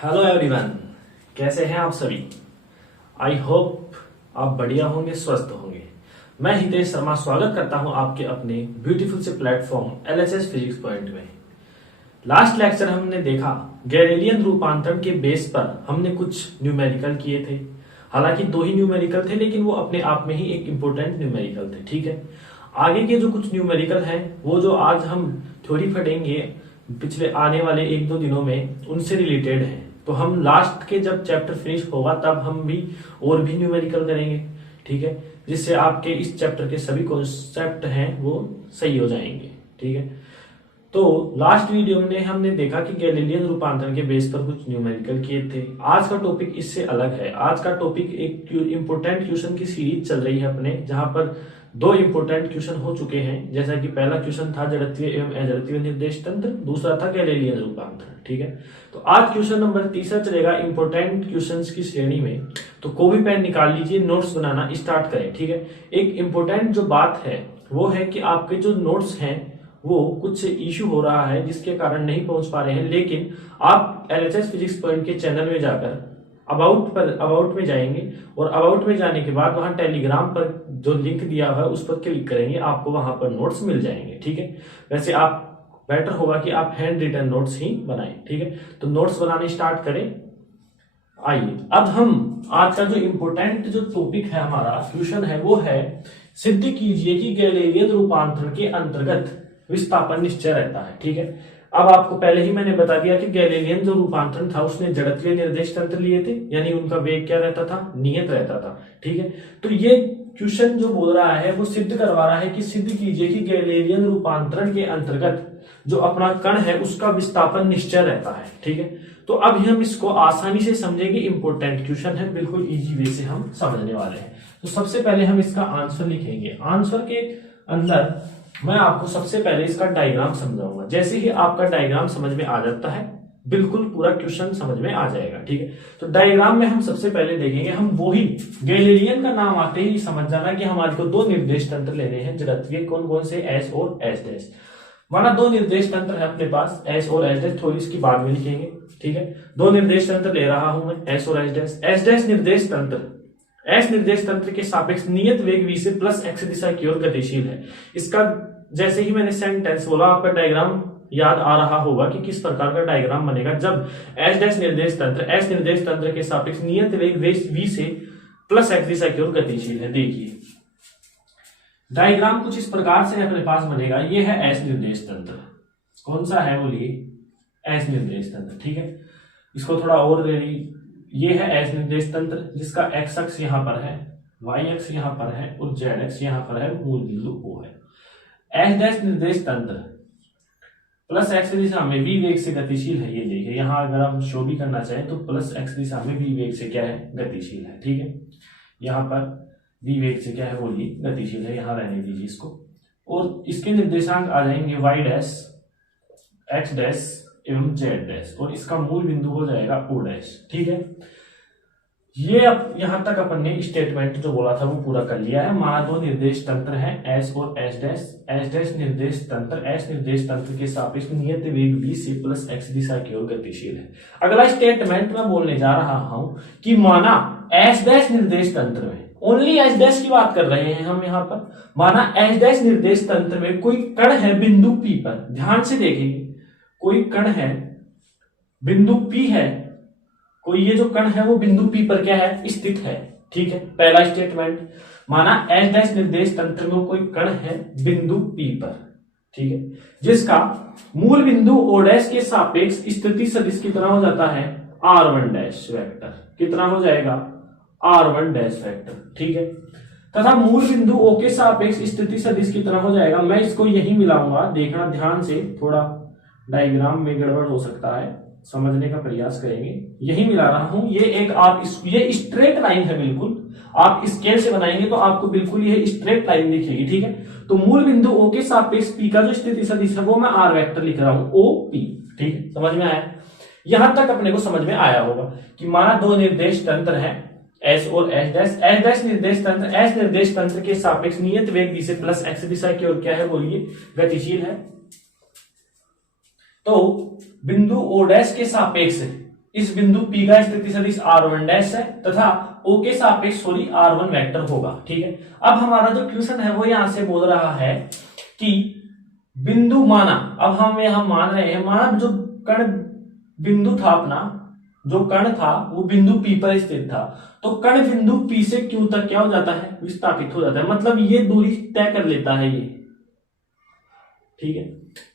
Hello everyone, कैसे हैं आप सभी। आई होप आप बढ़िया होंगे, स्वस्थ होंगे। मैं हितेश शर्मा स्वागत करता हूं आपके अपने ब्यूटीफुल से प्लेटफॉर्म एलएचएस फिजिक्स पॉइंट में। लास्ट लेक्चर हमने देखा गैलीलियन रूपांतरण के बेस पर हमने कुछ न्यूमेरिकल किए थे। हालांकि दो ही न्यूमेरिकल थे, लेकिन वो अपने आप में ही एक इंपॉर्टेंट न्यूमेरिकल थे। ठीक है, आगे के जो कुछ न्यूमेरिकल हैं वो जो आज हम थ्योरी पढ़ेंगे पिछले आने वाले एक दो दिनों में, उनसे रिलेटेड है। तो हम लास्ट के जब चैप्टर फिनिश होगा तब हम भी और भी न्यूमेरिकल करेंगे। ठीक है, जिससे आपके इस चैप्टर के सभी कॉन्सेप्ट हैं वो सही हो जाएंगे। ठीक है, तो लास्ट वीडियो में हमने देखा कि गैलीलियन रूपांतरण के बेस पर कुछ न्यूमेरिकल किए थे। आज का टॉपिक इससे अलग है। आज का टॉपिक एक इंपोर्टेंट क्वेश्चन की सीरीज चल रही है अपने, जहां पर दो इंपोर्टेंट क्वेश्चन हो चुके हैं। जैसा कि पहला क्वेश्चन था जड़त्वीय एवं अजड़त्वीय निर्देश तंत्र, दूसरा था गैलीलियन रूपांतरण। ठीक है, तो आज क्वेश्चन नंबर तीसरा चलेगा इंपोर्टेंट क्वेश्चंस की श्रेणी में। तो कॉपी पेन निकाल लीजिए, नोट्स बनाना स्टार्ट करें। ठीक है, एक इंपोर्टेंट जो बात है वो है कि आपके जो नोट्स हैं वो कुछ इश्यू हो रहा है जिसके कारण नहीं पहुंच पा रहे हैं, लेकिन आप एलएचएस फिजिक्स पॉइंट के चैनल में जाकर अबाउट में जाएंगे और अबाउट में जाने के बाद वहां टेलीग्राम पर जो लिंक दिया हुआ है उस पर क्लिक करेंगे, आपको वहां पर नोट्स मिल जाएंगे। ठीक है, वैसे आप बेटर होगा कि आप हैंड रिटन नोट्स ही बनाएं। ठीक है, तो नोट्स बनाने स्टार्ट करें। आइए अब हम आज का जो इंपोर्टेंट जो टॉपिक है, हमारा क्वेश्चन है वो है, सिद्ध कीजिए कि गैलीलियन रूपांतरण के अंतर्गत विस्थापन निश्चय रहता है। ठीक है, अब आपको पहले ही मैंने बता दिया कि गैलीलियन जो रूपांतरण था उसने जड़त्वीय निर्देश तंत्र लिए थे, यानी उनका वेग क्या रहता था, नियत रहता था। ठीक है, तो ये क्वेश्चन जो बोल रहा है वो सिद्ध करवा रहा है कि सिद्ध कीजिए कि गैलीलियन रूपांतरण के अंतर्गत जो अपना कण है उसका विस्थापन निश्चय रहता है। ठीक है, तो अब हम इसको आसानी से समझेंगे। इंपोर्टेंट क्वेश्चन है, बिल्कुल इजी वे से हम समझने वाले हैं। तो सबसे पहले हम इसका आंसर लिखेंगे। आंसर के अंदर मैं आपको सबसे पहले इसका डायग्राम समझाऊंगा। जैसे ही आपका डायग्राम समझ में आ जाता है, बिल्कुल पूरा क्वेश्चन समझ में आ जाएगा। ठीक है, तो डायग्राम में हम सबसे पहले देखेंगे, हम वही गैलीलियन का नाम आते ही समझ जाना कि हमारे को दो निर्देश तंत्र लेने हैं जड़त्वीय। कौन कौन से, एस और एस डैश। माना दो निर्देश तंत्र है अपने पास, एस और एस डैश, थोड़ी इसकी बाद में लिखेंगे। ठीक है, दो निर्देश तंत्र ले रहा हूं मैं, एस और एस डैश। एस डैश निर्देश तंत्र एस निर्देश तंत्र के सापेक्ष नियत वेग v से प्लस x दिशा की ओर गतिशील है। इसका जैसे ही मैंने सेंटेंस बोला, आपका डायग्राम याद आ रहा होगा कि किस प्रकार का डायग्राम बनेगा जब एस डैश निर्देश तंत्र के सापेक्ष नियत वेग v से प्लस x दिशा की ओर गतिशील है। देखिए डायग्राम कुछ इस प्रकार से अपने पास बनेगा। ये है एस निर्देश तंत्र। कौन सा है, बोलिए, एस निर्देश तंत्र। ठीक है, इसको थोड़ा और ये है एस निर्देश तंत्र जिसका एक्स अक्ष यहाँ पर है, वाई अक्ष यहाँ पर है और जेड अक्ष यहाँ पर है, मूल बिंदु O है। एस डैश निर्देश तंत्र प्लस एक्स दिशा में v वेग से गतिशील है। ये देखिए यहाँ अगर हम शो भी करना चाहें तो प्लस एक्स दिशा में v वेग से क्या है, गतिशील है। ठीक है, यहाँ पर v वेग से क्या है, बोलिए, गतिशील है। यहाँ रहने दीजिए इसको। और इसके निर्देशांक आ जाएंगे y डैश, x डैश एवं जेड डैश, और इसका मूल बिंदु हो जाएगा O डैश। ठीक है, ये अब यहां तक अपन ने स्टेटमेंट जो बोला था वो पूरा कर लिया है। माना दो निर्देश तंत्र है एस और एस डैश। एस डैश निर्देश तंत्र एस निर्देश तंत्र के सापेक्ष नियत वेग v से प्लस x दिशा की ओर गतिशील है। अगला स्टेटमेंट मैं बोलने जा रहा हूं कि माना एस डैश निर्देश तंत्र में, ओनली एस डैश की बात कर रहे हैं हम यहाँ पर, माना एस डैश निर्देश तंत्र में कोई कण है बिंदु P पर। ध्यान से देखेंगे, कोई कण है बिंदु P है, कोई ये जो कण है वो बिंदु P पर क्या है, स्थित है। ठीक है, पहला स्टेटमेंट, माना एस डैश निर्देश तंत्र में कोई कण है बिंदु P पर। ठीक है, जिसका मूल बिंदु O डैश के सापेक्ष स्थिति सदिश कितना हो जाता है, R1 डैश वेक्टर। कितना हो जाएगा, R1 डैश वेक्टर। ठीक है, तथा मूल बिंदु O के सापेक्ष स्थिति सदिश कितना हो जाएगा, मैं इसको यही मिलाऊंगा, देखना ध्यान से, थोड़ा डायग्राम में गड़बड़ हो सकता है, समझने का प्रयास करेंगे। यही मिला रहा हूं, ये एक आप ये स्ट्रेट लाइन है, बिल्कुल आप स्केल से बनाएंगे तो आपको बिल्कुल ये स्ट्रेट लाइन दिखेगी। ठीक है, तो मूल बिंदु O के सापेक्ष P का जो स्थिति सदिश है वो मैं R वेक्टर लिख रहा हूं, OP। ठीक है, समझ में आया। यहां तक अपने को समझ में आया होगा कि माना दो निर्देश तंत्र है एस और एस डैश। एस डैश निर्देश तंत्र एस निर्देश तंत्र के सापेक्ष नियत वेग v से प्लस x दिशा की ओर क्या है, बोलिए, गतिशील है। तो बिंदु O डैश के सापेक्ष इस बिंदु P का स्थिति सदिश r1 डैश है तथा O के सापेक्ष सॉरी r1 वेक्टर होगा। ठीक है, अब हमारा जो क्वेश्चन है वो यहां से बोल रहा है कि बिंदु माना, अब हम यहां मान रहे हैं, माना जो कण बिंदु था अपना, जो कण था वो बिंदु P पर स्थित था, तो कण बिंदु P से Q तक क्या हो जाता है, विस्थापित हो जाता है, मतलब ये दूरी तय कर लेता है ये। ठीक है,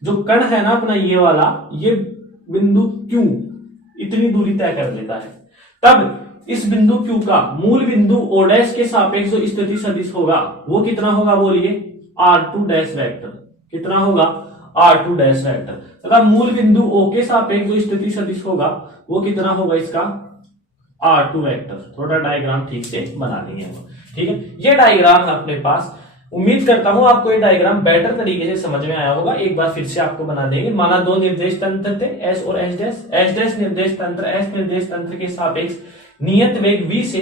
जो कण है ना अपना ये वाला, ये बिंदु Q इतनी दूरी तय कर लेता है। तब इस बिंदु Q का मूल बिंदु O डैश के सापेक्ष जो स्थिति सदिश होगा वो कितना होगा, बोलिए r2 डैश वेक्टर। कितना होगा, r2 डैश वेक्टर। तथा मूल बिंदु O के सापेक्ष जो स्थिति सदिश होगा वो कितना होगा, इसका r2 वेक्टर। थोड़ा डायग्राम ठीक से बना देंगे हम। ठीक है, ये डायग्राम है अपने पास। उम्मीद करता हूं आपको ये डायग्राम बेटर तरीके से समझ में आया होगा। एक बार फिर से आपको बना देंगे। माना दो निर्देश तंत्र थे, एस और एस डैश। एस डैश निर्देश तंत्र एस निर्देश तंत्र के सापेक्ष नियत वेग v से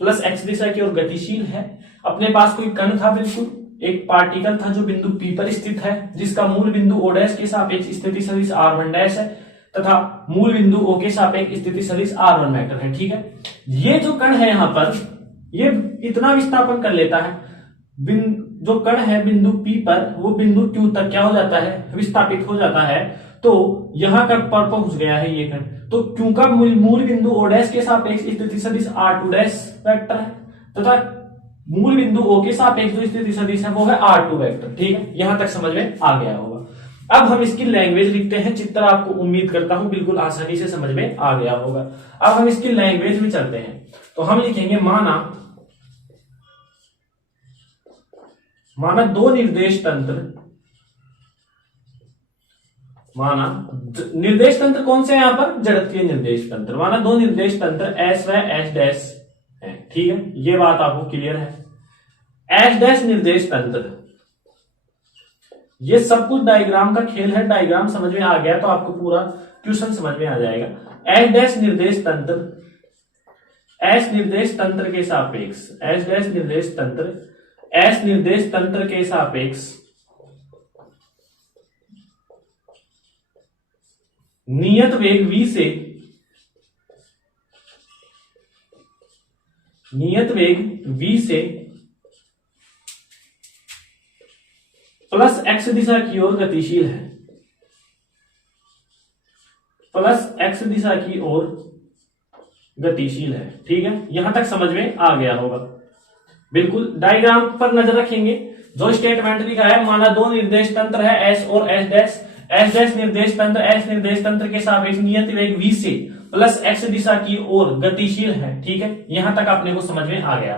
प्लस x दिशा की ओर गतिशील है। अपने पास कोई कण था, बिल्कुल एक पार्टिकल था जो बिंदु P पर स्थित है, जिसका मूल बिंदु O डैश के सापेक्ष स्थिति सदिश r1 डैश है तथा मूल बिंदु O के सापेक्ष स्थिति सदिश r1 वेक्टर है। ठीक है, ये जो कण है यहां पर, ये इतना विस्थापन कर लेता है, जो कण है बिंदु P पर वो बिंदु Q तक क्या हो जाता है, विस्थापित हो जाता है। तो यहां पर पहुंच गया है ये कण, तो Q का मूल बिंदु O डैश के सापेक्ष स्थिति सदिश r2 डैश वेक्टर है तथा मूल बिंदु O के सापेक्ष जो स्थिति सदिश है वो है r2 वेक्टर। ठीक है, यहां तक समझ में आ गया होगा। अब हम इसकी लैंग्वेज लिखते हैं। चित्र आपको उम्मीद करता हूं बिल्कुल आसानी से समझ में आ गया होगा। अब हम इसकी लैंग्वेज में चलते हैं, तो हम लिखेंगे माना दो निर्देश तंत्र, माना निर्देश तंत्र कौन से हैं यहां पर, जड़त्वीय निर्देश तंत्र। माना दो निर्देश तंत्र एस व एस डैश है। ठीक है, ये बात आपको क्लियर है। एस डैश निर्देश तंत्र, ये सब कुछ डायग्राम का खेल है। डायग्राम समझ में आ गया तो आपको पूरा क्वेश्चन समझ में आ जाएगा। एस डैश निर्देश तंत्र, एस निर्देश तंत्र के सापेक्ष, एस डैश निर्देश तंत्र, एस निर्देश तंत्र के सापेक्ष नियत वेग v से, नियत वेग v से प्लस x दिशा की ओर गतिशील है, प्लस x दिशा की ओर गतिशील है। ठीक है, यहां तक समझ में आ गया होगा। बिल्कुल डायग्राम पर नजर रखेंगे। जो स्टेटमेंट लिखा है, माना दो निर्देश तंत्र है एस और एस डैश। एस डैश निर्देश तंत्र एस निर्देश तंत्र के सापेक्ष नियत वेग v से प्लस x दिशा की ओर गतिशील है। ठीक है, यहां तक अपने को समझ में आ गया।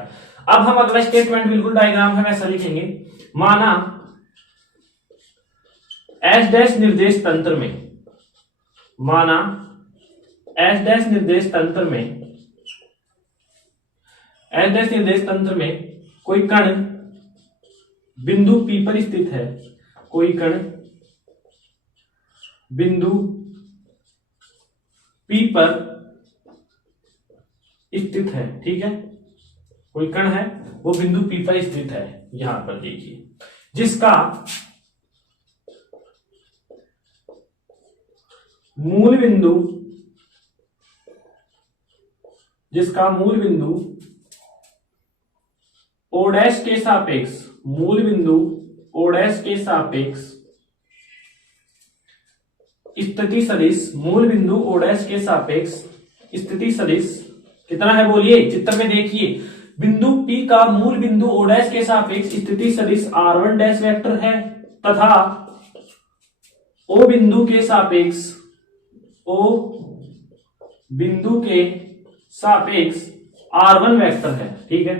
अब हम अगला स्टेटमेंट बिल्कुल डायग्राम है वैसा लिखेंगे। माना एस डैश निर्देश तंत्र में, माना एस डैश निर्देश तंत्र में, एस डैश निर्देश तंत्र में कोई कण बिंदु P पर स्थित है, कोई कण बिंदु P पर स्थित है। ठीक है, कोई कण है वो बिंदु P पर स्थित है, यहां पर देखिए, जिसका मूल बिंदु, जिसका मूल बिंदु O डैश के सापेक्ष, मूल बिंदु O डैश के सापेक्ष स्थिति सदिश, मूल बिंदु O डैश के सापेक्ष स्थिति सदिश कितना है, बोलिए। चित्र में देखिए, बिंदु P का मूल बिंदु O डैश के सापेक्ष स्थिति सदिश r1 डैश वेक्टर है तथा O बिंदु के सापेक्ष, O बिंदु के सापेक्ष r1 वेक्टर है। ठीक है,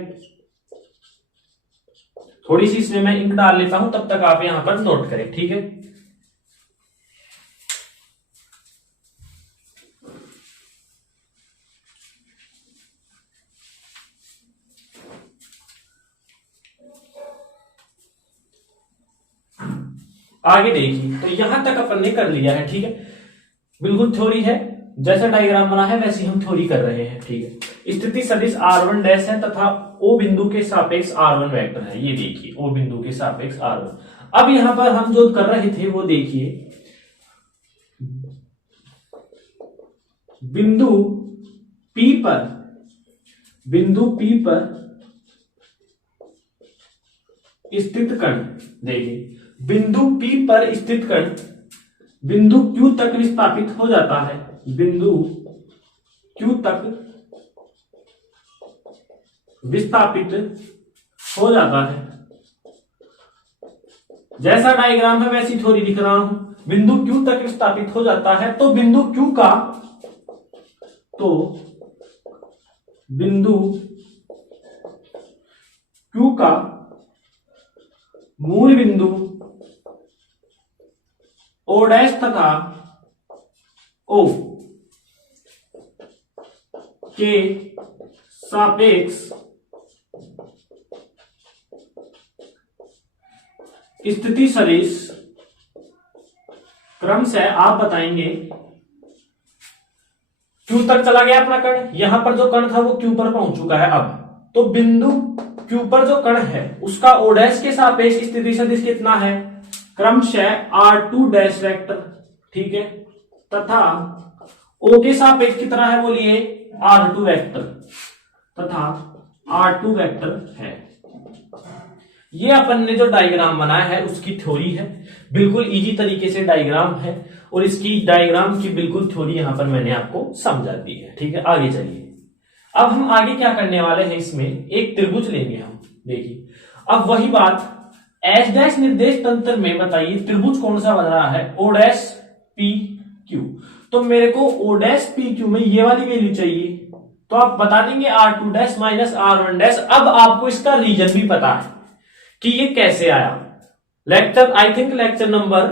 थोड़ी सी इसमें मैं इंक डाल लेता हूं, तब तक आप यहां पर नोट करें। ठीक है, आगे देखिए, तो यहां तक अपन ने कर लिया है। ठीक है, बिल्कुल थ्योरी है, जैसा डायग्राम बना है वैसे हम थ्योरी कर रहे हैं। ठीक है, स्थिति सदिश r1 डैश है तथा O बिंदु के सापेक्ष r1 वेक्टर है। ये देखिए, O बिंदु के सापेक्ष r1। अब यहां पर हम जो कर रहे थे वो देखिए, बिंदु P पर स्थित कण, देखिए बिंदु P पर स्थित कण बिंदु Q तक विस्थापित हो जाता है, बिंदु Q तक विस्थापित हो जाता है। जैसा डायग्राम है वैसी थ्योरी लिख रहा हूं। बिंदु Q तक विस्थापित हो जाता है तो बिंदु Q का मूल बिंदु O डैश तथा O के सापेक्ष स्थिति सदिश क्रम से आप बताएंगे Q तक चला गया अपना कण, यहां पर जो कण था वो Q पर पहुंच चुका है। अब तो बिंदु Q पर जो कण है उसका O डैश के सापेक्ष स्थिति सदिश कितना है, क्रमशः R2 डैश वेक्टर, ठीक है, तथा O के सापेक्ष कितना है बोलिए R2 वेक्टर, तथा R2 वेक्टर है। ये अपन ने जो डायग्राम बनाया है उसकी थ्योरी है, बिल्कुल इजी तरीके से डायग्राम है और इसकी डायग्राम की बिल्कुल थ्योरी यहां पर मैंने आपको समझा दी है, ठीक है। आगे चलिए, अब हम आगे क्या करने वाले हैं, इसमें एक त्रिभुज लेंगे हम। देखिए अब वही बात एच डैश निर्देश तंत्र में बताइए त्रिभुज कौन सा बन रहा है, ओ डैश पी क्यू। तो मेरे को ओ डैश पी क्यू में ये वाली वैल्यू चाहिए, तो आप बता देंगे R2 dash minus R1 dash. अब आपको इसका रीजन भी पता है कि ये कैसे आया। Lecture I think lecture number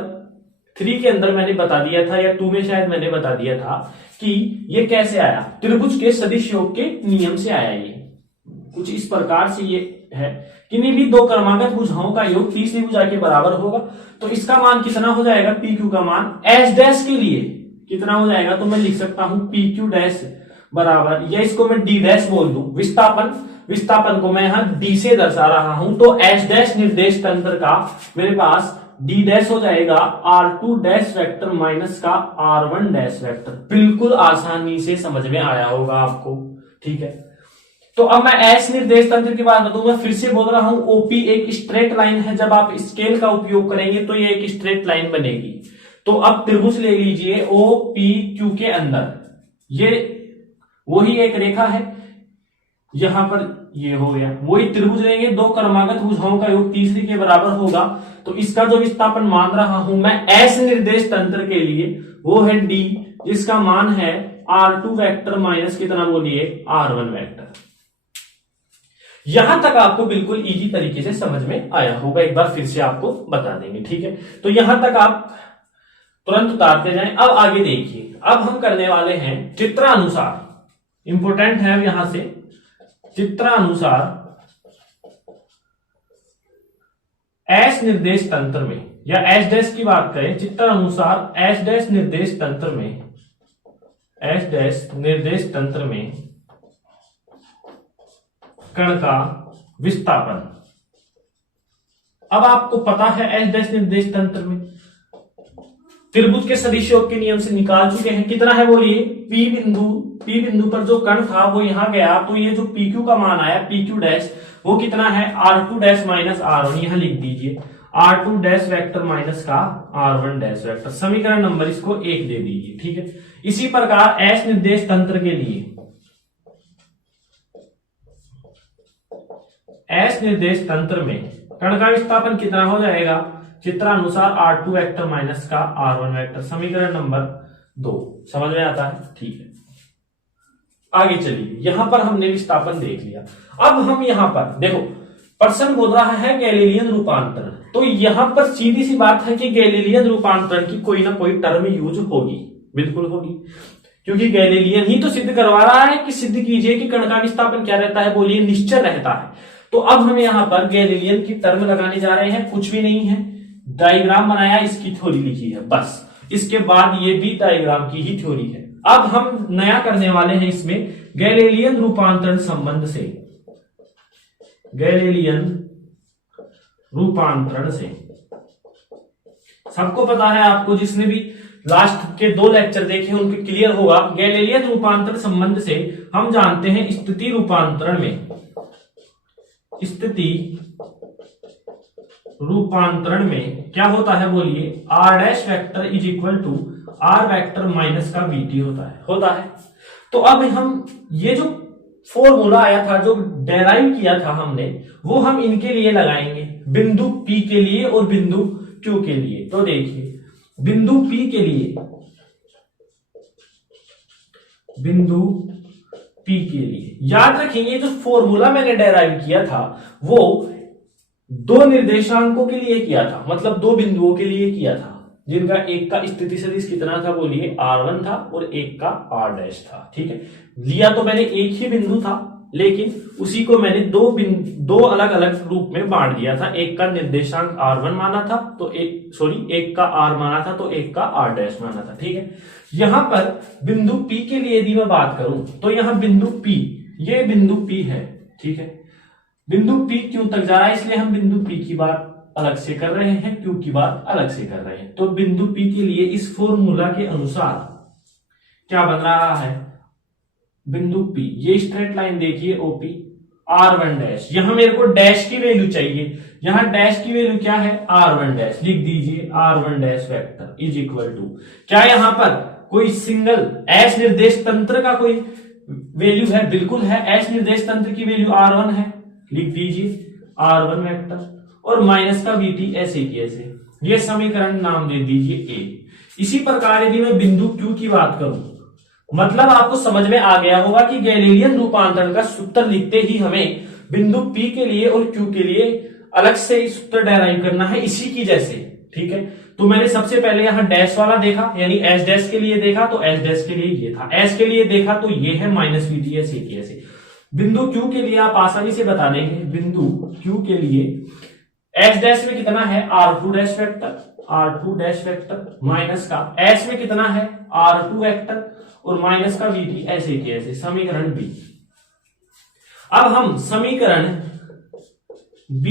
3 के अंदर मैंने बता दिया था या 2 में शायद मैंने बता दिया था कि ये कैसे आया, त्रिभुज के सदिश योग के नियम से आया। ये कुछ इस प्रकार से ये है, किन्हीं भी दो क्रमागत भुजाओं का योग तीसरी भुजा के बराबर होगा, तो इसका मान कितना हो जाएगा, पी क्यू का मान एच डैश के लिए कितना हो जाएगा, तो मैं लिख सकता हूं पी क्यू डैश बराबर, या इसको मैं डी डैश बोल दूं, विस्थापन को मैं यहां डी से दर्शा रहा हूं, तो एच डैश निर्देश तंत्र का मेरे पास डी डैश हो जाएगा R2 डैश वेक्टर माइनस का R1 डैश वेक्टर। बिल्कुल आसानी से समझ में आया होगा आपको, ठीक है। तो अब मैं एच निर्देश तंत्र की बात बताऊंगा, फिर से बोल रहा हूं ओपी एक स्ट्रेट लाइन है, जब आप स्केल का उपयोग करेंगे तो ये एक स्ट्रेट लाइन बनेगी। तो अब त्रिभुज ले लीजिए ओ पी क्यू के अंदर, ये वही एक रेखा है, यहां पर ये हो गया, वही त्रिभुज लेंगे, दो क्रमागत भुजाओं का योग तीसरी के बराबर होगा, तो इसका जो विस्थापन मान रहा हूं मैं एस निर्देश तंत्र के लिए वो है डी, जिसका मान है R2 वेक्टर माइनस कितना बोलिए R1 वेक्टर। यहां तक आपको बिल्कुल इजी तरीके से समझ में आया होगा, एक बार फिर से आपको बता देंगे, ठीक है। तो यहां तक आप तुरंत उतारते जाएं। अब आगे देखिए, अब हम करने वाले हैं चित्रानुसार, इंपोर्टेंट है यहां से, चित्रानुसार एस निर्देश तंत्र में, या एच डैश की बात करें, चित्रानुसार एच डैश निर्देश तंत्र में, एच डैश निर्देश तंत्र में कण का विस्थापन। अब आपको पता है एच डैश निर्देश तंत्र में त्रिभुज के सदिश योग के नियम से निकाल चुके हैं, कितना है बोलिए, पी बिंदु पर जो कण था वो यहां गया, तो ये जो पी क्यू का मान आया पी क्यू डैश वो कितना है R2 डैश माइनस R1, यहां लिख दीजिए R2 डैश वेक्टर माइनस का R1 डैश वेक्टर। समीकरण नंबर इसको 1 दे दीजिए, ठीक है। इसी प्रकार एस निर्देश तंत्र के लिए, एस निर्देश तंत्र में कण का विस्थापन कितना हो जाएगा, चित्रानुसार R2 वेक्टर माइनस का R1 वेक्टर, समीकरण नंबर 2। समझ में आता है, ठीक है। आगे चलिए, यहां पर हमने विस्थापन देख लिया। अब हम यहां पर देखो, प्रश्न बोल रहा है गैलीलियन रूपांतरण, तो यहां पर सीधी सी बात है कि गैलीलियन रूपांतरण की कोई ना कोई टर्म यूज होगी, बिल्कुल होगी, क्योंकि गैलीलियन ही तो सिद्ध करवा रहा है कि सिद्ध कीजिए कि कण का विस्थापन क्या रहता है, बोलिए निश्चल रहता है। तो अब हम यहां पर गैलीलियन की टर्म लगाने जा रहे हैं, कुछ भी नहीं है, डायग्राम बनाया, इसकी थ्योरी लिखी है, बस। इसके बाद ये भी डायग्राम की ही थ्योरी है। अब हम नया करने वाले हैं इसमें गैलीलियन रूपांतरण संबंध से, गैलीलियन रूपांतरण से। सबको पता है, आपको जिसने भी लास्ट के 2 लेक्चर देखे उनके क्लियर होगा। गैलीलियन रूपांतरण संबंध से हम जानते हैं स्थिति रूपांतरण में क्या होता है बोलिए, R dash vector is equal to R vector minus का वीटी होता है। तो अब हम ये जो फॉर्मूला आया था, जो डेराइव किया था हमने, वो हम इनके लिए लगाएंगे, बिंदु P के लिए और बिंदु Q के लिए। तो देखिए बिंदु P के लिए याद रखेंगे, जो फॉर्मूला मैंने डेराइव किया था वो 2 निर्देशांकों के लिए किया था, मतलब 2 बिंदुओं के लिए किया था, जिनका एक का स्थिति सदिश कितना था बोलिए, r1 था और एक का r डैश था। ठीक है, लिया तो मैंने एक ही बिंदु था, लेकिन उसी को मैंने 2 अलग अलग रूप में बांट दिया था। एक का निर्देशांक r1 माना था तो एक का r माना था तो एक का r डैश माना था। ठीक है, यहां पर बिंदु P के लिए यदि मैं बात करूं तो यहां बिंदु P, ये बिंदु P है। ठीक है, बिंदु P क्यों तक जा रहा है, इसलिए हम बिंदु P की बात अलग से कर रहे हैं, Q की बात अलग से कर रहे हैं। तो बिंदु P के लिए इस फॉर्मूला के अनुसार क्या बन रहा है, बिंदु P, ये स्ट्रेट लाइन देखिए OP, r1 डैश, यहां मेरे को डैश की वैल्यू चाहिए, यहां डैश की वैल्यू क्या है, r1 डैश, लिख दीजिए r1 dash vector is equal to, क्या यहां पर कोई सिंगल एस निर्देश तंत्र का कोई वैल्यू है, बिल्कुल है, एस निर्देश तंत्र की वैल्यू r1 है, लिख दीजिए r1 वेक्टर, और माइनस का वीटी ऐसे की ऐसे, ये समीकरण नाम दे दीजिए A। इसी प्रकार यदि मैं बिंदु Q की बात करूं, मतलब आपको समझ में आ गया होगा कि गैलीलियन रूपांतरण का सूत्र लिखते ही हमें बिंदु P के लिए और Q के लिए अलग से सूत्र डेराइव करना है, इसी की जैसे। ठीक है, तो मैंने सबसे पहले यहां डैश वाला देखा, यानी एस डैश के लिए देखा तो एस डैश के लिए ये था, एस के लिए देखा तो ये है माइनस वीटी ऐसे की ऐसे। बिंदु Q के लिए आप आसानी से बता देंगे, बिंदु Q के लिए एस डैश में कितना है, r2 डैश वेक्टर माइनस का एस में कितना है, r2 वेक्टर, और माइनस का वीटी ऐसे की ऐसे, समीकरण B। अब हम समीकरण B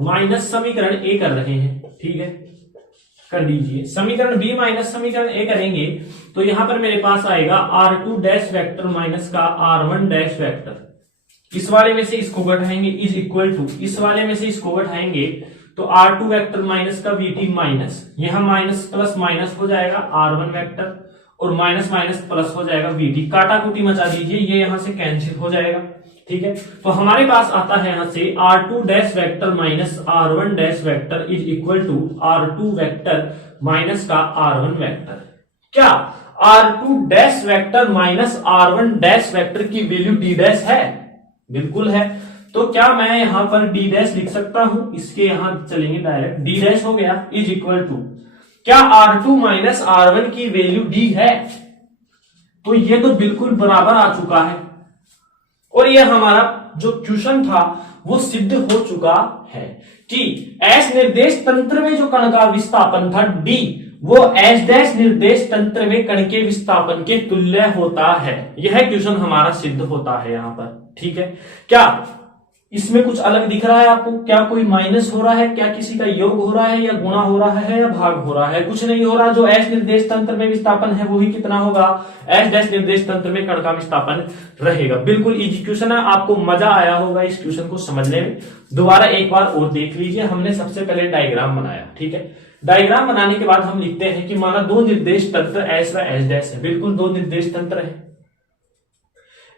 माइनस समीकरण A कर रहे हैं। ठीक है, कर लीजिए, समीकरण B माइनस समीकरण A करेंगे तो यहां पर मेरे पास आएगा r2 डैश वेक्टर माइनस का r1 डैश वेक्टर, इस वाले में से इसको घटाएंगे इज इक्वल टू, इस वाले में से इसको घटाएंगे तो r2 वेक्टर माइनस का वीटी माइनस, यहां माइनस प्लस माइनस हो जाएगा r1 वेक्टर, और माइनस माइनस प्लस हो जाएगा वीटी, काटा कुटी मचा दीजिए, ये यहां से कैंसिल हो जाएगा। ठीक है, तो हमारे पास आता है यहां से r2 dash vector minus r1 dash vector is equal to r2 vector minus का r1 वेक्टर। क्या r2 dash vector minus r1 dash vector की वैल्यू d डैश है, बिल्कुल है। तो क्या मैं यहां पर d डैश लिख सकता हूं, इसके यहां चलेंगे डायरेक्ट, d डैश हो गया इज इक्वल टू, क्या r2 माइनस r1 की वैल्यू d है, तो ये तो बिल्कुल बराबर आ चुका है, और ये हमारा जो क्वेश्चन था वो सिद्ध हो चुका है कि एस निर्देश तंत्र में जो कण का विस्थापन था d, वो एस डैश निर्देश तंत्र में कण के विस्थापन के तुल्य होता है। यह क्वेश्चन हमारा सिद्ध होता है यहां पर। ठीक है, क्या इसमें कुछ अलग दिख रहा है आपको, क्या कोई माइनस हो रहा है, क्या किसी का योग हो रहा है, या गुणा हो रहा है, या भाग हो रहा है, कुछ नहीं हो रहा। जो एस निर्देश तंत्र में विस्थापन है वही कितना होगा, एस डैश निर्देश तंत्र में कण का विस्थापन रहेगा। बिल्कुल इजी क्वेश्चन है, आपको मजा आया होगा इस क्वेश्चन को समझने में। दोबारा एक बार और देख लीजिए, हमने सबसे पहले डायग्राम बनाया। ठीक है, डायग्राम बनाने के बाद हम लिखते हैं कि माना 2 निर्देश तंत्र एस व एस डैश है, बिल्कुल 2 निर्देश तंत्र है।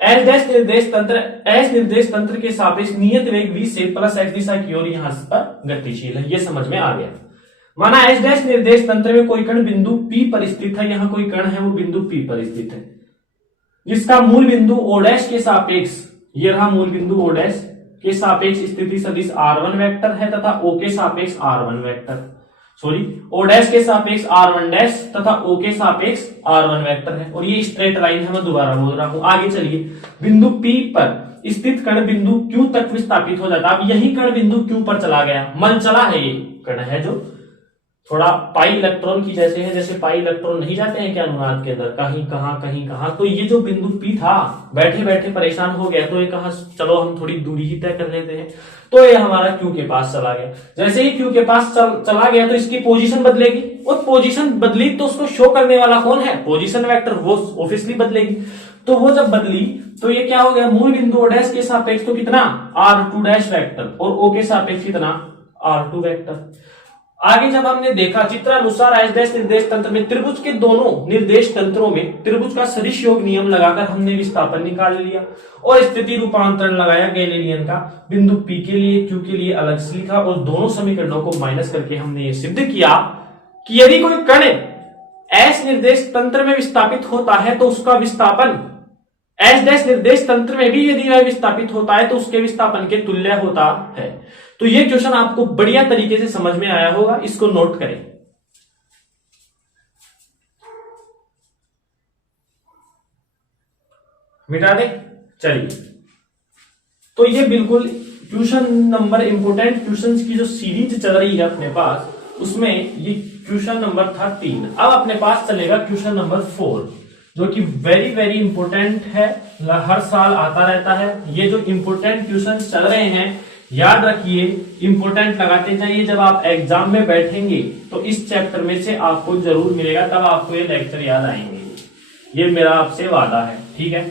एस डैश निर्देश तंत्र, एस निर्देश तंत्र के सापेक्ष नियत वेग v से प्लस x दिशा की ओर यहां पर गतिशील है, ये समझ में आ गया। माना एस डैश निर्देश तंत्र में कोई कण बिंदु P पर स्थित है, यहां कोई कण है वो बिंदु P पर स्थित है, जिसका मूल बिंदु o डैश के सापेक्ष, ये रहा मूल बिंदु o डैश के सापेक्ष स्थिति सदिश r1 वेक्टर है तथा o के सापेक्ष r1 vector, sorry o dash के सापेक्ष r1 डैश तथा o के सापेक्ष r1 वेक्टर है, और ये स्ट्रेट लाइन है, मैं दोबारा बोल रहा हूं। आगे चलिए, बिंदु P पर स्थित कण बिंदु Q तक विस्थापित हो जाता है। अब यही कण बिंदु Q पर चला गया, मन चला है, ये कण है जो थोड़ा पाई इलेक्ट्रॉन की जैसे है, जैसे पाई इलेक्ट्रॉन नहीं जाते हैं क्या अनुनाद के अंदर, कहीं कहां, तो ये जो बिंदु पी था बैठे बैठे परेशान हो गया, तो ये कहा चलो हम थोड़ी दूरी ही तय कर लेते हैं, तो ये हमारा क्यू के पास चला गया। जैसे ही क्यू के पास चला गया तो इसकी पोजीशन बदलेगी, और पोजीशन बदली तो उसको शो करने वाला कौन है, पोजीशन वेक्टर, वो ऑब्वियसली बदलेगी। तो वो जब बदली तो ये क्या हो गया, मूल बिंदु ओ डैश के सापेक्ष तो कितना r2 डैश वेक्टर, और ओ के सापेक्ष कितना r2 वेक्टर। आगे जब हमने देखा चित्रानुसार एच डैश निर्देश तंत्र में त्रिभुज के दोनों निर्देश तंत्रों में त्रिभुज का सदिश योग नियम लगाकर हमने विस्थापन निकाल लिया, और स्थिति रूपांतरण लगाया गैलीलियन का, बिंदु पी के लिए क्यू के लिए अलग से लिखा, और दोनों समीकरणों को माइनस करके हमने ये सिद्ध किया कि यदि कोई कण एस निर्देश तंत्र में विस्थापित होता है तो उसका विस्थापन एच डैश निर्देश तंत्र में भी यदि वह विस्थापित होता है तो उसके विस्थापन के तुल्य होता है। तो ये क्वेश्चन आपको बढ़िया तरीके से समझ में आया होगा, इसको नोट करें। मिटा दे, चलिए। तो ये बिल्कुल क्वेश्चन नंबर इंपोर्टेंट क्वेश्चंस की जो सीरीज चल रही है अपने पास, उसमें ये क्वेश्चन नंबर था 3। अब अपने पास चलेगा क्वेश्चन नंबर 4, जो कि वेरी वेरी इंपोर्टेंट है, हर साल आता रहता है। ये जो इंपोर्टेंट क्वेश्चन चल रहे हैं याद रखिए, इंपोर्टेंट लगाते जाइए, जब आप एग्जाम में बैठेंगे तो इस चैप्टर में से आपको जरूर मिलेगा, तब आपको ये लेक्चर याद आएंगे, ये मेरा आपसे वादा है, ठीक है।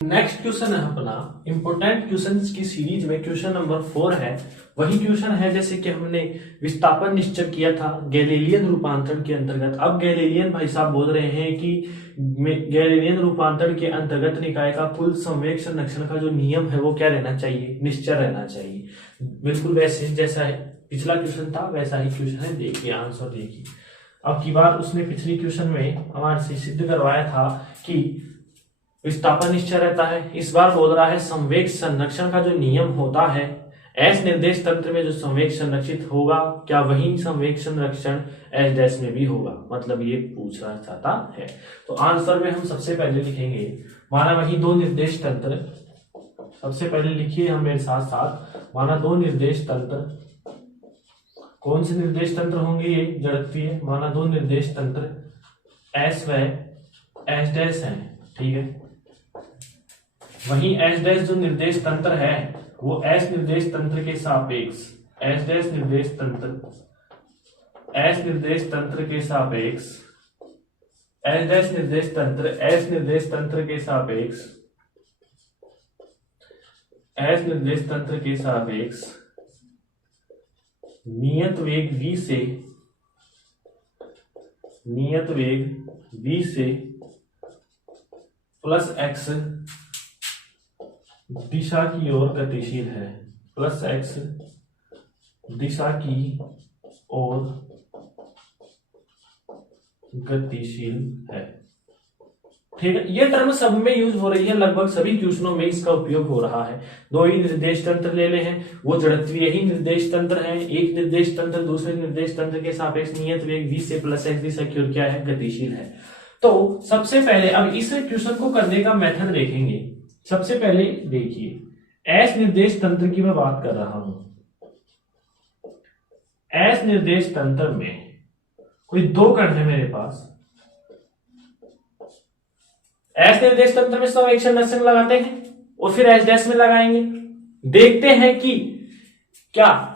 नेक्स्ट क्वेश्चन है अपना इंपोर्टेंट क्वेश्चंस की सीरीज में क्वेश्चन नंबर 4 है। वही क्वेश्चन है जैसे कि हमने विस्थापन निश्चय किया था गैलीलियन रूपांतरण के अंतर्गत। अब गैलीलियन भाई साहब बोल रहे हैं कि गैलीलियन रूपांतरण के अंतर्गत निकाय का कुल संवेग संरक्षण का जो नियम है वो क्या रहना चाहिए, निश्चय रहना चाहिए। बिल्कुल वैसे जैसा है पिछला क्वेश्चन था वैसा ही क्वेश्चन है, देखिए आंसर देखिए। अब की बार उसने पिछली क्वेश्चन में हमारे से सिद्ध करवाया था कि विस्थापन निश्चय रहता है, इस बार बोल रहा है संवेग संरक्षण का जो नियम होता है एस निर्देश तंत्र में जो संवेग संरक्षित होगा, क्या वही संवेग संरक्षण एस डैश में भी होगा, मतलब ये पूछना चाहता है। तो आंसर में हम सबसे पहले लिखेंगे, माना वही दो निर्देश तंत्र, सबसे पहले लिखिए हम मेरे साथ साथ, माना दो निर्देश तंत्र, कौन से निर्देश तंत्र होंगे, ये जड़त्वीय, माना दो निर्देश तंत्र एस व एस डैश है, ठीक है। वही एस डैश जो निर्देश तंत्र है वो एस निर्देश तंत्र के सापेक्ष, एस डैश निर्देश तंत्र, एस निर्देश तंत्र के सापेक्ष, एस डैश निर्देश तंत्र, एस निर्देश तंत्र के सापेक्ष, एस निर्देश तंत्र के सापेक्ष नियत वेग v से, नियत वेग v से प्लस x दिशा की ओर गतिशील है, प्लस x दिशा की ओर गतिशील है, ठीक है। ये टर्म सब में यूज हो रही है, लगभग सभी क्वेश्चनों में इसका उपयोग हो रहा है। दो ही निर्देश तंत्र ले ले हैं, वो जड़त्वीय ही निर्देश तंत्र है, एक निर्देश तंत्र दूसरे निर्देश तंत्र के सापेक्ष नियत वेग v से प्लस x दिशा की ओर क्या है, गतिशील है। तो सबसे पहले अब इस क्वेश्चन को करने का मेथड देखेंगे। सबसे पहले देखिए एस निर्देश तंत्र की मैं बात कर रहा हूं, एस निर्देश तंत्र में कोई दो कण है मेरे पास, एस निर्देश तंत्र में संवेग संरक्षण लगाते हैं और फिर एस डैश में लगाएंगे, देखते हैं कि क्या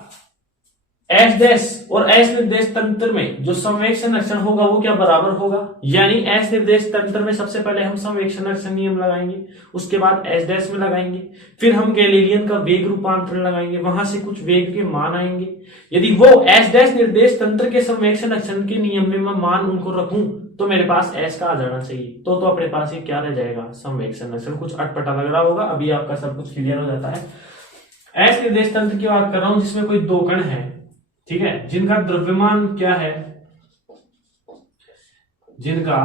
एस डैश और एस निर्देश तंत्र में जो संवेग संरक्षण होगा वो क्या बराबर होगा। यानी एस निर्देश तंत्र में सबसे पहले हम संवेग संरक्षण नियम लगाएंगे, उसके बाद एस डैश में लगाएंगे, फिर हम गैलीलियन का वेग रूपांतरण लगाएंगे, वहां से कुछ वेग के मान आएंगे। यदि वो एस डैश निर्देश तंत्र के संवेग संरक्षण के नियम में मैं मान उनको रखूं तो मेरे पास एस का आ जाना चाहिए, तो अपने पास ये क्या रह जाएगा, संवेग संरक्षण। कुछ अटपटा लग रहा होगा, अभी आपका सब कुछ क्लियर हो जाता है। एस निर्देश तंत्र की बात कर रहा हूं जिसमें कोई दो कण है, ठीक है, जिनका द्रव्यमान क्या है, जिनका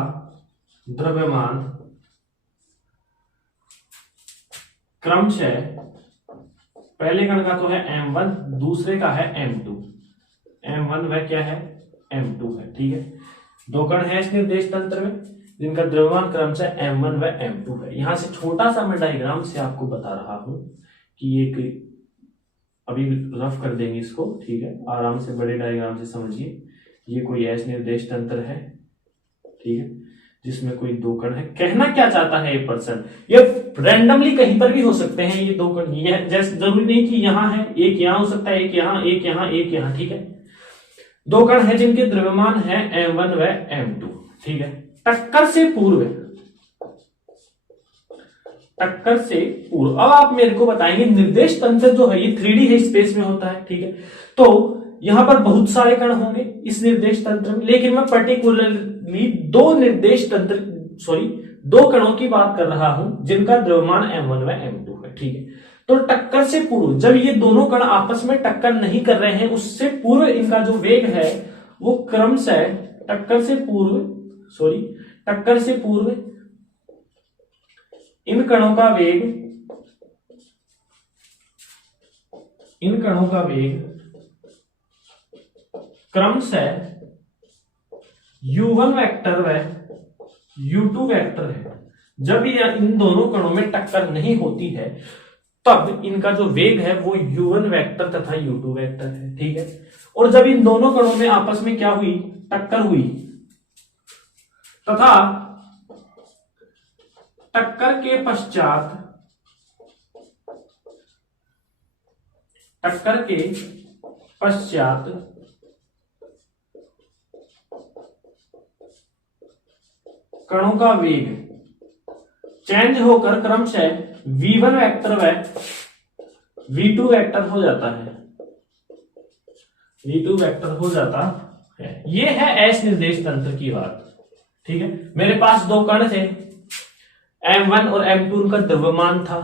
द्रव्यमान क्रमशः पहले कण का तो है m1, दूसरे का है m2, m1 वह क्या है, m2 है, ठीक है। दो कण है इस निर्देश तंत्र में जिनका द्रव्यमान क्रमशः m1 व m2 है। यहां से छोटा सा मैं डायग्राम से आपको बता रहा हूं कि ये अभी रफ कर देंगे इसको, ठीक है, आराम से बड़े डायग्राम से समझिए। ये कोई एस निर्देश तंत्र है, ठीक है, जिसमें कोई दो कण है। कहना क्या चाहता है ये पर्सन, ये रैंडमली कहीं पर भी हो सकते हैं ये दो कण, ये जैसे जरूरी नहीं कि यहां है, एक यहां हो सकता है, एक यहां, एक यहां, एक यहां, ठीक है। दो कण है जिनके द्रव्यमान है m1 व m2, ठीक है। टक्कर से पूर्व, टक्कर से पूर्व, अब आप मेरे को बताएंगे निर्देश तंत्र जो है ये 3D है, स्पेस में होता है, ठीक है। तो यहां पर बहुत सारे कण होंगे इस निर्देश तंत्र में, लेकिन मैं पर्टिकुलरली दो निर्देश तंत्र, सॉरी, दो कणों की बात कर रहा हूं जिनका द्रव्यमान m1 व m2 है, ठीक है। तो टक्कर से पूर्व, जब ये दोनों कण आपस में टक्कर नहीं कर रहे हैं, उससे पूर्व इनका जो वेग है वो क्रमशः टक्कर से पूर्व, सॉरी, टक्कर से पूर्व इन कणों का वेग, इन कणों का वेग क्रमशः u1 वेक्टर व u2 वेक्टर है। जब ये इन दोनों कणों में टक्कर नहीं होती है तब इनका जो वेग है वो u1 वेक्टर तथा u2 वेक्टर है, ठीक है। और जब इन दोनों कणों में आपस में क्या हुई, टक्कर हुई, तथा टक्कर के पश्चात, टक्कर के पश्चात कणों का वेग चेंज होकर क्रमशः v1 वेक्टर व v2 वेक्टर हो जाता है, v2 वेक्टर हो जाता है। ये है एस निर्देश तंत्र की बात, ठीक है। मेरे पास दो कण थे, m1 और m2, उनका द्रव्यमान था,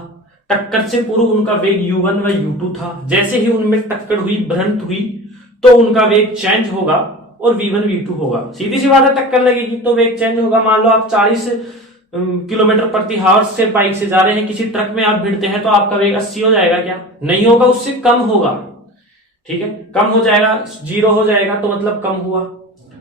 टक्कर से पूर्व उनका वेग u1 व u2 था। जैसे ही उनमें टक्कर हुई, भ्रंत हुई, तो उनका वेग चेंज होगा और v1 v2 होगा। सीधी सी बात है, टक्कर लगेगी तो वेग चेंज होगा। मान लो आप 40 किलोमीटर प्रति हावर्स से बाइक से जा रहे हैं, किसी ट्रक में आप भिड़ते हैं तो आपका वेग 80 हो जाएगा क्या? नहीं होगा, उससे कम होगा, ठीक है, कम हो जाएगा, 0 हो जाएगा, तो मतलब कम हुआ।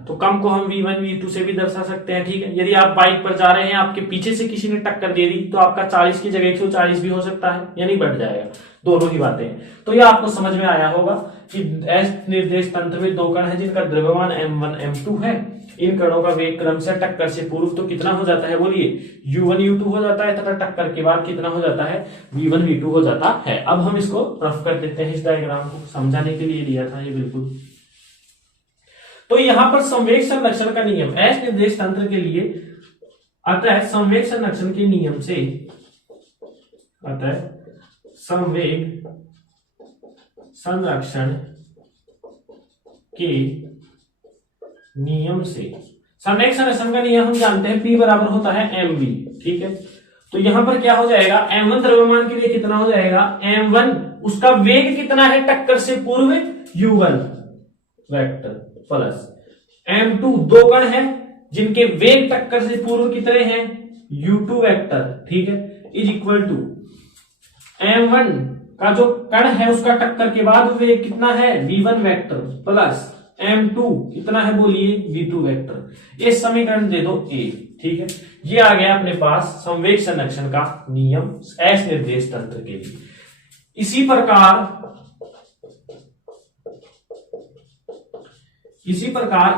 तो कम को हम v1 v2 से भी दर्शा सकते हैं, ठीक है। यदि आप बाइक पर जा रहे हैं, आपके पीछे से किसी ने टक्कर दे दी, तो आपका 40 की जगह 140 भी हो सकता है, यानी बढ़ जाएगा। दोनों ही बातें, तो ये आपको समझ में आया होगा कि एस निर्देश तंत्र में दो कण है जिनका द्रव्यमान m1 m2 है। इन कणों का वेग क्रमशः टक्कर से पूर्व तो कितना हो जाता है, बोलिए, u1 u2 हो जाता है, तथा टक्कर के बाद कितना हो जाता है, v1 v2 हो जाता है। अब हम इसको रफ कर देते हैं, इस डायग्राम को समझाने के लिए लिया था ये बिल्कुल। तो यहां पर संवेग संरक्षण का नियम एस निर्देश तंत्र के लिए, अतः संवेग संरक्षण के नियम से, अतः संवेग संरक्षण के नियम से, संवेग संरक्षण का नियम हम जानते हैं, P बराबर होता है mv, ठीक है। तो यहां पर क्या हो जाएगा, m1 द्रव्यमान के लिए कितना हो जाएगा, m1, उसका वेग कितना है टक्कर से पूर्व, u1 वेक्टर प्लस m2, दो कण है जिनके वेग टक्कर से पूर्व कितने हैं, u2 वेक्टर, ठीक है, इज इक्वल टू m1 का जो कण है उसका टक्कर के बाद वेग कितना है, v1 वेक्टर प्लस m2 कितना है, बोलिए, v2 वेक्टर। इस समीकरण दे दो a, ठीक है। ये आ गया अपने पास संवेग संरक्षण का नियम एस निर्देश तंत्र के लिए। इसी प्रकार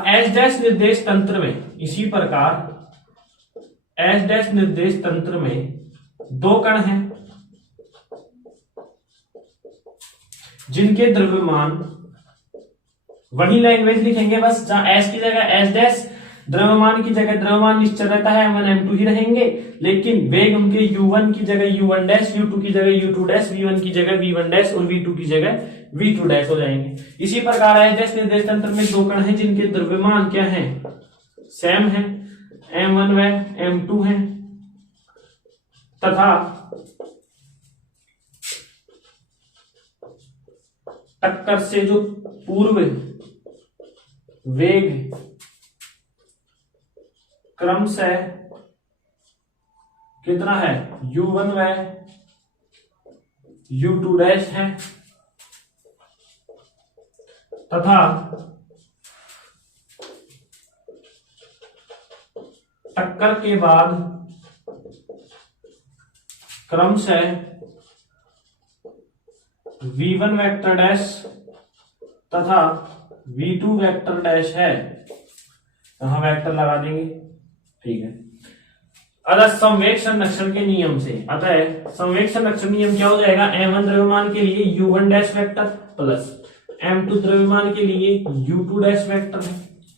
एस डैश निर्देश तंत्र में, इसी प्रकार एस डैश निर्देश तंत्र में दो कण हैं जिनके द्रव्यमान, वही लैंग्वेज लिखेंगे बस, जहां एस की जगह एस डैश, द्रव्यमान की जगह द्रव्यमान निश्चल रहता है, m1 m2 ही रहेंगे, लेकिन वेग उनके u1 की जगह u1 डैश, u2 की जगह u2 डैश, v1 की जगह v1 डैश और v2 की जगह v2 डैश हो जाएंगे। इसी प्रकार एस डैश निर्देश तंत्र में दो कण हैं जिनके द्रव्यमान क्या है, सेम है, m1 व m2 है, तथा टक्कर से जो पूर्व वेग क्रमशः कितना है, u1 व u2 डैश है, तथा टक्कर के बाद क्रमशः v1 वेक्टर डैश तथा v2 वेक्टर डैश है, यहां वेक्टर लगा देंगे, ठीक है। अतः संवेग संरक्षण के नियम से, अतः संवेग संरक्षण नियम क्या हो जाएगा, m1 द्रव्यमान के लिए u1 dash vector plus m2 द्रव्यमान के लिए u2 डैश वेक्टर है,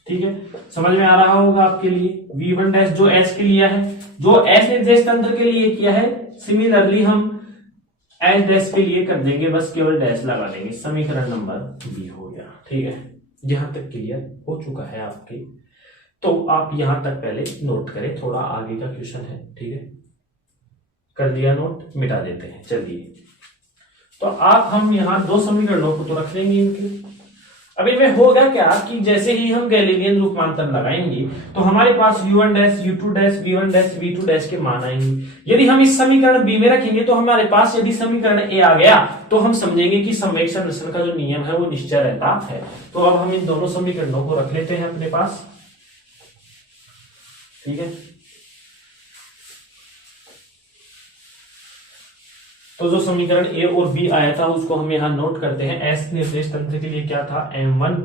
ठीक है। समझ में आ रहा होगा आपके लिए। v1 डैश जो s के लिए है, जो s निर्देश तंत्र के लिए किया है, सिमिलरली हम s डैश के लिए कर देंगे, बस केवल डैश लगा देंगे। समीकरण नंबर बी हो गया, ठीक है। यहां तक क्लियर हो चुका है आपके, तो आप यहां तक पहले नोट करें, थोड़ा आगे का क्वेश्चन है, ठीक है। कर दिया नोट, मिटा देते हैं। चलिए, तो आप हम यहां दो समीकरणों को तो रख लेंगे इनके। अब इनमें होगा क्या कि जैसे ही हम गैलीलियन रूपांतर लगाएंगे तो हमारे पास u1 dash, u2 dash, v1 dash, v2 dash के मान आएंगे। यदि हम इस समीकरण बी में रखेंगे तो हमारे पास यदि समीकरण ए आ गया तो हम समझेंगे कि संवेग संरक्षण का जो नियम है वो निश्चय रहता है। तो अब हम इन दोनों समीकरणों को रख लेते हैं अपने पास, ठीक है। तो जो समीकरण ए और बी आया था उसको हम यहां नोट करते हैं। एस निर्देश तंत्र के लिए क्या था, m1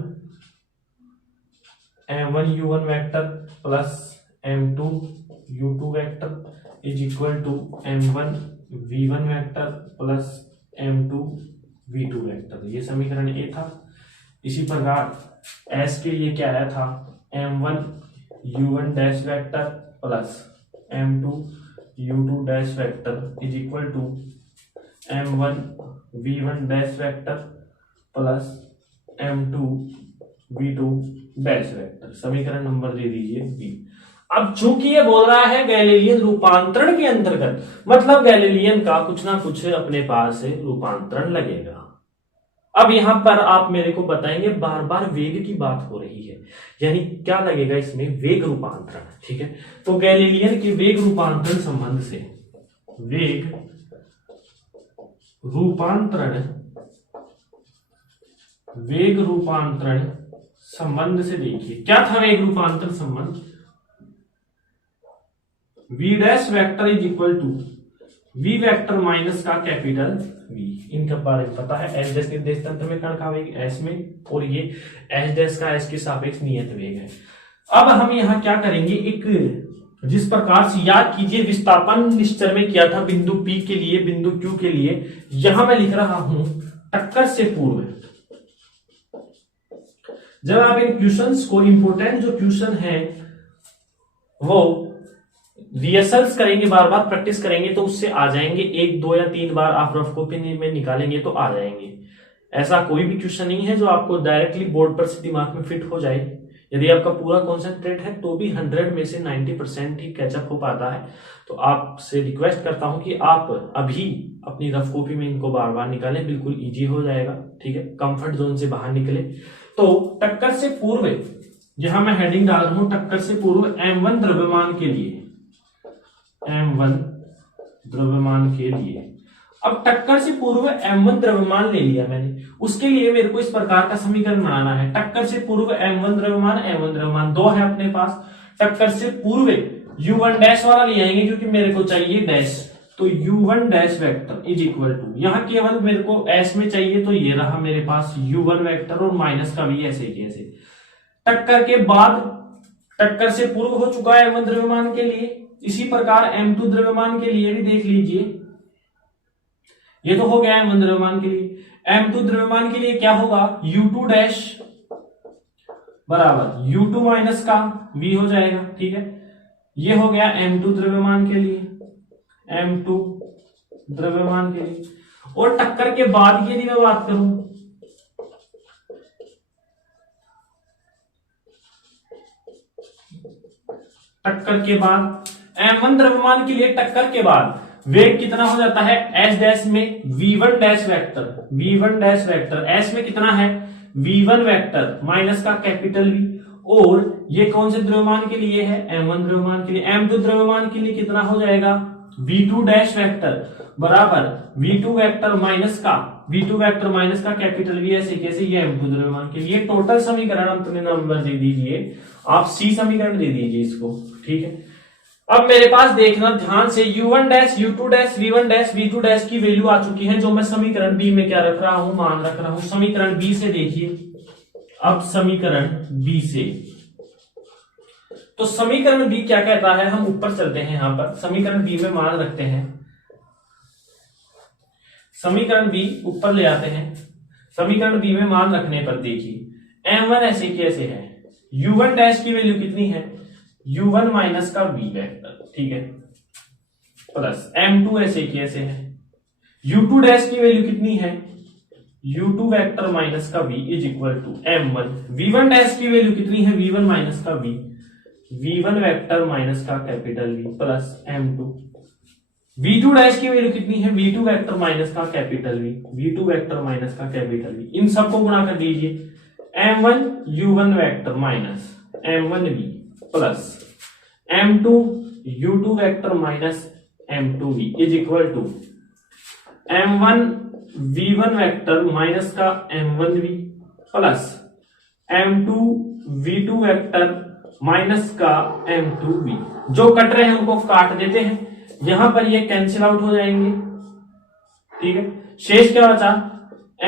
u1 vector plus m2 u2 vector is equal to m1 v1 vector plus m2 v2 vector. ये समीकरण ए था। इसी प्रकार एस के लिए क्या आया था, m1 u1 dash vector plus m2 u2 dash vector is equal to m1 v1 dash vector plus m2 v2 dash vector. समीकरण नंबर दे दीजिए बी। अब चूंकि ये बोल रहा है गैलीलियन रूपांतरण के अंतर्गत, मतलब गैलीलियन का कुछ ना कुछ अपने पास से रूपांतरण लगेगा। अब यहां पर आप मेरे को बताएंगे, बार बार वेग की बात हो रही है, यानी क्या लगेगा इसमें, वेग रूपांतरण, ठीक है। तो गैलीलियन के वेग रूपांतरण संबंध से, वेग रूपांतरण संबंध से देखिए क्या था वेग रूपांतरण संबंध, v dash vector is equal to v vector minus का कैपिटल v। इनके बारे में पता है, एस डैश निर्देश तंत्र में कण का वेग एस में, और ये एस डैश का एस के सापेक्ष नियत वेग है। अब हम यहां क्या करेंगे, एक जिस प्रकार से याद कीजिए विस्थापन निश्चय में किया था बिंदु P के लिए, बिंदु Q के लिए, यहां मैं लिख रहा हूं टक्कर से पूर्व। जब आप इन क्वेश्चंस को, इंपोर्टेंट जो क्वेश्चन है वो रिहर्सल्स करेंगे, बार बार प्रैक्टिस करेंगे तो उससे आ जाएंगे। एक दो या तीन बार आप रफ कॉपी में निकालेंगे तो आ जाएंगे। ऐसा कोई भी क्वेश्चन नहीं है जो आपको डायरेक्टली बोर्ड पर से दिमाग में फिट हो जाए। यदि आपका पूरा कॉन्सेंट्रेट है तो भी 100 में से 90% ही कैचअप हो पाता है। तो आपसे रिक्वेस्ट करता हूं कि आप अभी अपनी रफ कॉपी में इनको बार बार निकालें, बिल्कुल इजी हो जाएगा, ठीक है। कंफर्ट जोन से बाहर निकले। तो टक्कर से पूर्व, यहां मैं हेडिंग डाल रहा हूं टक्कर से पूर्व m1 द्रव्यमान के लिए, m1 द्रव्यमान के लिए। अब टक्कर से पूर्व m1 द्रव्यमान ले लिया मैंने, उसके लिए मेरे को इस प्रकार का समीकरण बनाना है। टक्कर से पूर्व m1 द्रव्यमान दो है अपने पास। टक्कर से पूर्व u1 डैश वाला ले आएंगे क्योंकि मेरे को चाहिए डैश, तो u1 dash vector is equal to, यहां केवल मेरे को s में चाहिए तो ये रहा मेरे पास u1 वेक्टर और माइनस का भी ऐसे ही ऐसे। टक्कर के बाद, टक्कर से पूर्व हो चुका है m1 द्रव्यमान के लिए। इसी प्रकार m2 द्रव्यमान के लिए भी देख लीजिए, ये तो हो गया m1 द्रव्यमान के लिए। m2 द्रव्यमान के लिए क्या होगा, u2 डैश बराबर u2 माइनस का v हो जाएगा, ठीक है। ये हो गया m2 द्रव्यमान के लिए, m2 द्रव्यमान के लिए। और टक्कर के बाद यदि मैं बात करूं, टक्कर के बाद m1 द्रव्यमान के लिए टक्कर के बाद वेग कितना हो जाता है, s डैश में v1 dash vector, v1 dash vector, s में कितना है v1 वेक्टर माइनस का कैपिटल v। और ये कौन से द्रव्यमान के लिए है, m1 द्रव्यमान के लिए। m2 द्रव्यमान के लिए कितना हो जाएगा, v2 डैश वेक्टर बराबर v2 वेक्टर माइनस का कैपिटल v, ऐसे कैसे, ये m2 द्रव्यमान के लिए। टोटल समीकरण अपने नंबर दे दीजिए, आप सी समीकरण दे दीजिए इसको, ठीक है। अब मेरे पास देखना ध्यान से, u1 dash, u2 dash, v1 dash, v2 dash की वैल्यू आ चुकी है, जो मैं समीकरण बी में क्या रख रहा हूं, मान रख रहा हूं। समीकरण बी से देखिए, अब समीकरण बी से, तो समीकरण बी क्या कहता है, हम ऊपर चलते हैं। यहां पर समीकरण बी में मान रखते हैं, समीकरण बी ऊपर ले आते हैं। समीकरण बी में मान रखने पर देखिए m1 ऐसे कैसे है, u1 डैश की वैल्यू कितनी है, u1 माइनस का v वेक्टर, ठीक है, प्लस m2 ऐसे कैसे है, u2 डैश की वैल्यू कितनी है, u2 वेक्टर माइनस का v is equal to m1, v1 dash की वैल्यू कितनी है, v1 माइनस का v, v1 वेक्टर माइनस का capital V plus m2, v2 dash की वैल्यू कितनी है, v2 वेक्टर माइनस का capital V, v2 vector minus का कैपिटल V, इन सबको गुणा कर दीजिए, m1 u1 vector minus m1v plus m2 u2 vector minus m2v is equal to m1 v1 vector minus का m1v plus m2 v2 vector minus का m2v। जो cut रहे हैं उनको काट देते हैं, यहां पर ये कैंसिल आउट हो जाएंगे, ठीक है। शेष क्या बचा,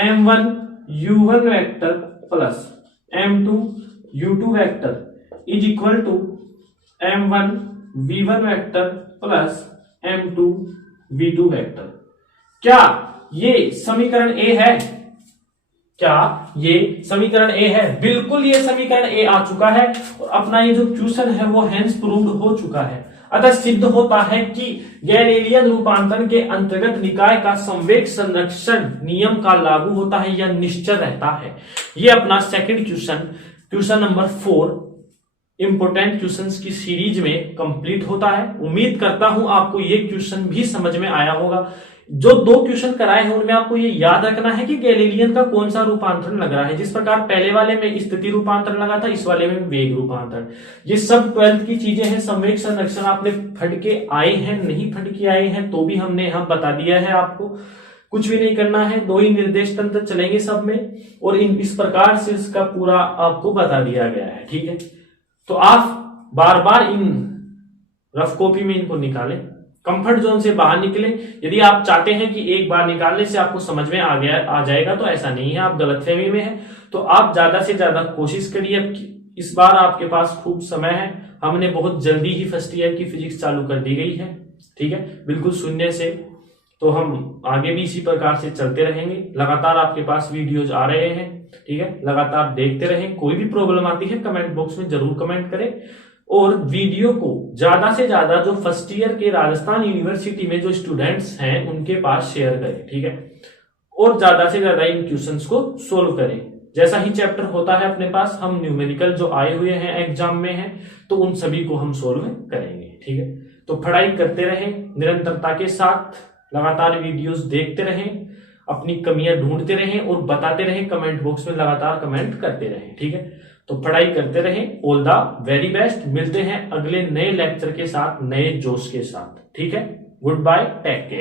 m1 u1 vector plus m2 u2 vector is equal to m1 v1 vector plus m2 v2 vector. क्या ये समीकरण ए है, क्या ये समीकरण ए है, बिल्कुल ये समीकरण ए आ चुका है और अपना ये जो क्वेश्चन है वो हेंस प्रूव्ड हो चुका है। अतः सिद्ध होता है कि गैलीलियन रूपांतरण के अंतर्गत निकाय का संवेग संरक्षण नियम का लागू होता है या निश्चल रहता है। ये अपना second question, question number 4 important questions की सीरीज में कंप्लीट होता है। उम्मीद करता हूं आपको ये क्वेश्चन भी समझ में आया होगा। जो 2 क्वेश्चन कराए हैं उनमें आपको ये याद रखना है कि गैलीलियन का कौन सा रूपांतरण लग रहा है। जिस प्रकार पहले वाले में स्थिति रूपांतरण लगा था, इस वाले में वेग रूपांतरण। ये सब 12th की चीजें हैं। संवेग संरक्षण आपने फट के आए हैं, नहीं फट के आए हैं तो भी हमने यहां बता दिया है। आपको कुछ भी नहीं करना है, 2 ही निर्देश तंत्र चलेंगे सब में और इस प्रकार से इसका पूरा आपको बता दिया गया है, ठीक है। तो आप बार बार इन रफ कॉपी में इनको निकालें, कंफर्ट जोन से बाहर निकले। यदि आप चाहते हैं कि एक बार निकालने से आपको समझ में आ जाएगा तो ऐसा नहीं है, आप गलतफहमी में हैं। तो आप ज्यादा से ज्यादा कोशिश करिए। इस बार आपके पास खूब समय है, हमने बहुत जल्दी ही फर्स्ट ईयर की फिजिक्स चालू कर दी गई है, ठीक है, बिल्कुल शून्य से। तो हम आगे भी इसी प्रकार से चलते रहेंगे। लगातार आपके पास वीडियोज आ रहे हैं, ठीक है, लगातार देखते रहें। कोई भी प्रॉब्लम आती है कमेंट बॉक्स में जरूर कमेंट करें और वीडियो को ज्यादा से ज्यादा जो फर्स्ट ईयर के राजस्थान यूनिवर्सिटी में जो स्टूडेंट्स हैं उनके पास शेयर करें, ठीक है, और ज्यादा से ज्यादा इन क्वेश्चंस को सोल्व करें। जैसा ही चैप्टर होता है अपने पास, हम न्यूमेरिकल जो आए हुए हैं एग्जाम में हैं तो उन सभी को हम सोल्व करेंगे, ठीक है। तो पढ़ाई करते रहें निरंतरता के साथ, लगातार वीडियोस देखते रहें, अपनी कमियां ढूंढते रहें और बताते रहें, कमेंट बॉक्स में लगातार कमेंट करते रहें, ठीक है। तो पढ़ाई करते रहें। All the very best. मिलते हैं अगले नए लेक्चर के साथ, नए जोश के साथ, ठीक है। Goodbye, take care.